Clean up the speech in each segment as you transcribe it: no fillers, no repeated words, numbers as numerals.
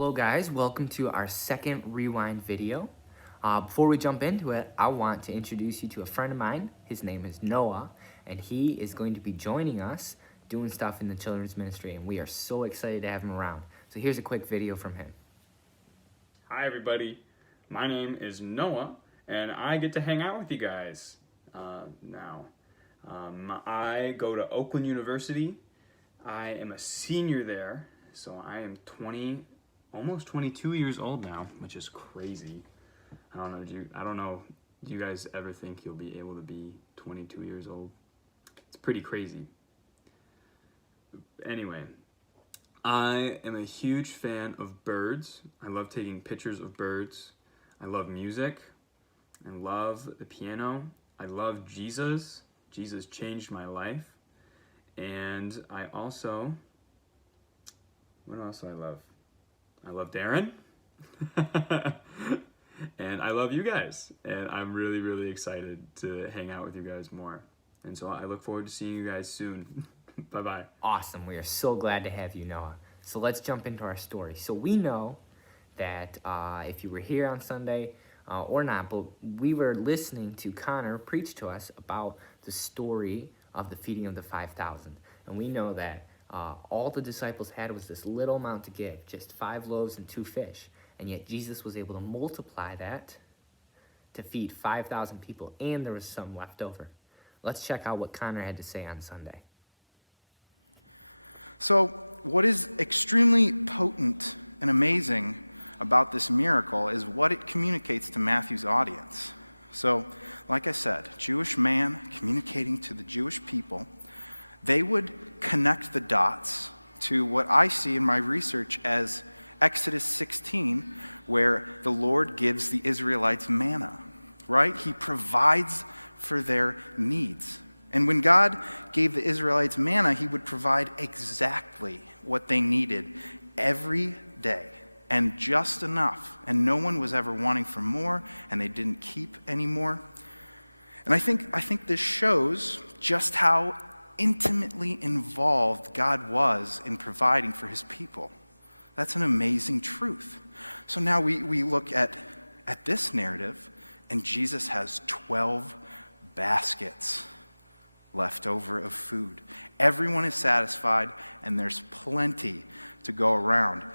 Hello guys, welcome to our second Rewind video. Before we jump into it, I want to introduce you to a friend of mine. His name is Noah, and he is going to be joining us doing stuff in the children's ministry, and we are so excited to have him around. So here's a quick video from him. Hi everybody, my name is Noah, and I get to hang out with you guys now. I go to Oakland University. I am a senior there, so I am almost 22 years old now, which is crazy. I don't know. Do you guys ever think you'll be able to be 22 years old? It's pretty crazy. Anyway, I am a huge fan of birds. I love taking pictures of birds. I love music. I love the piano. I love Jesus. Jesus changed my life. And I also, what else do I love? I love Darren. And I love you guys. And I'm really, really excited to hang out with you guys more. And so I look forward to seeing you guys soon. Bye-bye. Awesome, we are so glad to have you, Noah. So let's jump into our story. So we know that if you were here on Sunday or not, but we were listening to Connor preach to us about the story of the feeding of the 5,000. And we know that all the disciples had was this little amount to give, just 5 loaves and 2 fish. And yet Jesus was able to multiply that to feed 5,000 people, and there was some left over. Let's check out what Connor had to say on Sunday. So, what is extremely potent and amazing about this miracle is what it communicates to Matthew's audience. So, like I said, Jewish man communicating to the Jewish people, they would connect the dots to what I see in my research as Exodus 16, where the Lord gives the Israelites manna, right? He provides for their needs. And when God gave the Israelites manna, he would provide exactly what they needed every day, and just enough. And no one was ever wanting for more, and they didn't keep any more. And I think this shows just how intimately involved God was in providing for his people. That's an amazing truth. So now we look at this narrative, and Jesus has 12 baskets left over of food. Everyone is satisfied, and there's plenty to go around.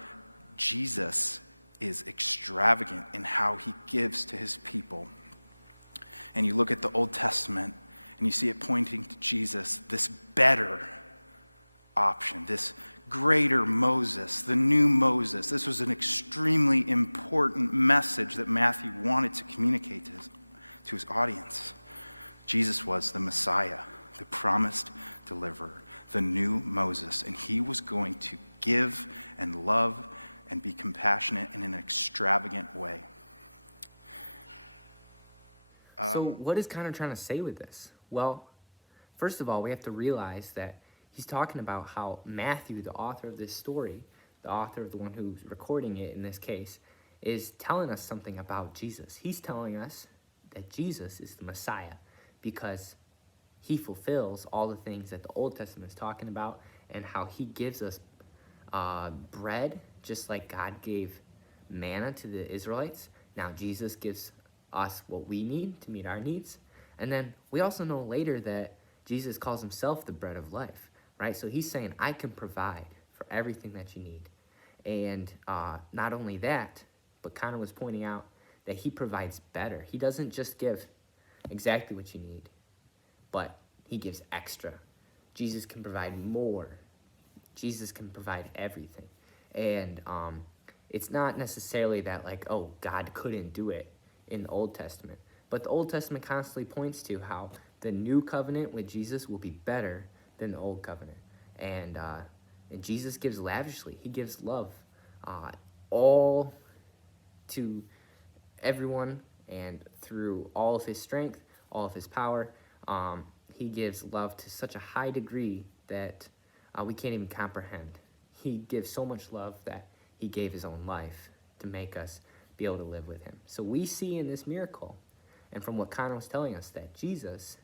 Jesus is extravagant in how he gives to his people. And you look at the Old Testament, and you see it pointing to Jesus, this better option, this greater Moses, the new Moses. This was an extremely important message that Matthew wanted to communicate to his audience. Jesus was the Messiah, the promised deliverer, the new Moses, and he was going to give and love and be compassionate in an extravagant way. So what is Connor trying to say with this? Well, first of all, we have to realize that he's talking about how Matthew, the author of this story, the author of the one who's recording it in this case, is telling us something about Jesus. He's telling us that Jesus is the Messiah because he fulfills all the things that the Old Testament is talking about, and how he gives us bread, just like God gave manna to the Israelites. Now Jesus gives us what we need to meet our needs. And then we also know later that Jesus calls himself the bread of life, right? So he's saying, I can provide for everything that you need. And not only that, but Connor was pointing out that he provides better. He doesn't just give exactly what you need, but he gives extra. Jesus can provide more. Jesus can provide everything. And it's not necessarily that like, oh, God couldn't do it in the Old Testament. But the Old Testament constantly points to how the new covenant with Jesus will be better than the old covenant. And Jesus gives lavishly. He gives love all to everyone, and through all of his strength, all of his power, he gives love to such a high degree that we can't even comprehend. He gives so much love that he gave his own life to make us be able to live with him. So we see in this miracle, and from what Connor was telling us, that Jesus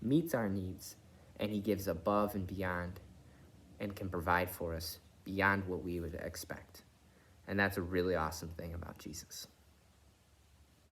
meets our needs, and he gives above and beyond, and can provide for us beyond what we would expect. And that's a really awesome thing about Jesus.